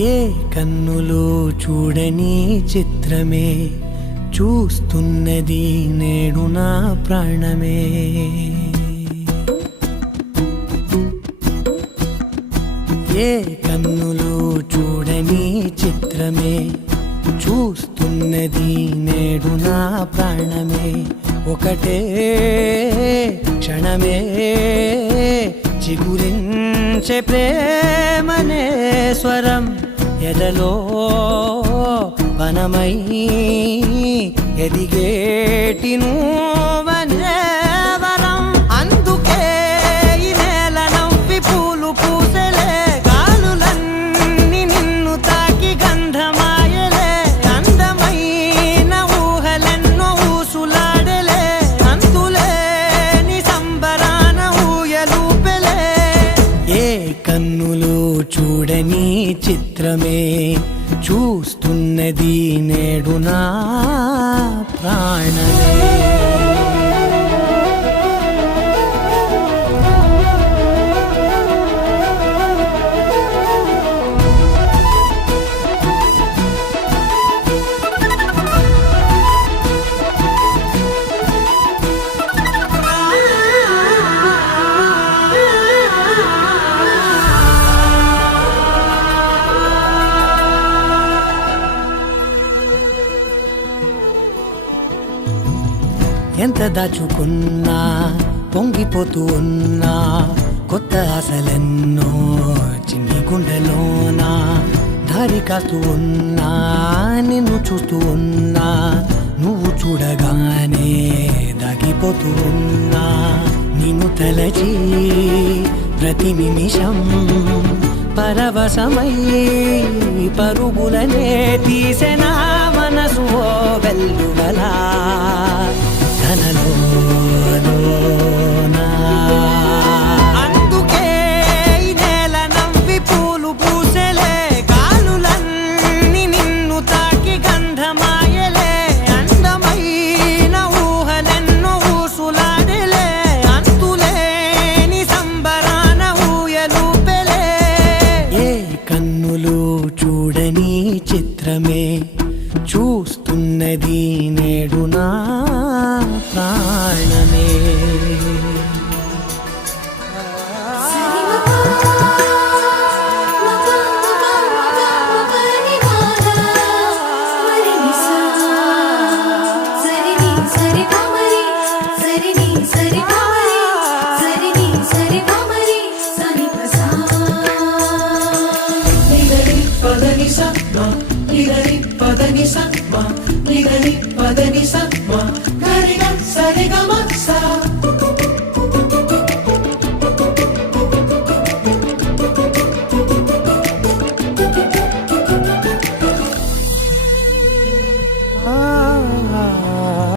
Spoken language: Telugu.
ఏ కన్నులు చూడని చిత్రమే చూస్తున్నది నేడు నా ప్రాణమే. ఏ కన్నులు చూడని చిత్రమే చూస్తున్నది నేడు నా ప్రాణమే. ఒకటే క్షణమే చిగురించే ప్రేమనే స్వరం. ఎదలో వనమై ఎదిగేటి నువ్వనే అందుకే ఈ నేల నవ్వి పూలు పూసలే గాలులన్నీ నిన్ను తాకి గంధమాయలే అందమైన ఊహలెన్నో ఊసులాడలే అంతులేని సంబరాన ఊయలూపెలే. ఏ కన్నులు చూడని చిత్రమే చూస్తున్నది నేడు నా ప్రాణమే. ఎంత దాచుకున్నా పొంగిపోతూ ఉన్నా కొత్త ఆశలెన్నో చిన్ని గుండెలోనా దారి కాస్తూ ఉన్నా నిన్ను చూస్తూ ఉన్నా నువ్వు చూడగానే దాగిపోతూ ఉన్నా నిన్ను తలచి ప్రతి నిమిషం పరవశమై పరుగులనే తీసెనా మనసు వెళ్ళు చూస్తున్నది నేడు నా ప్రాణమే. పదని స ఇదని పదని సమ నిగని పదని సమ గరిగ సరిగమ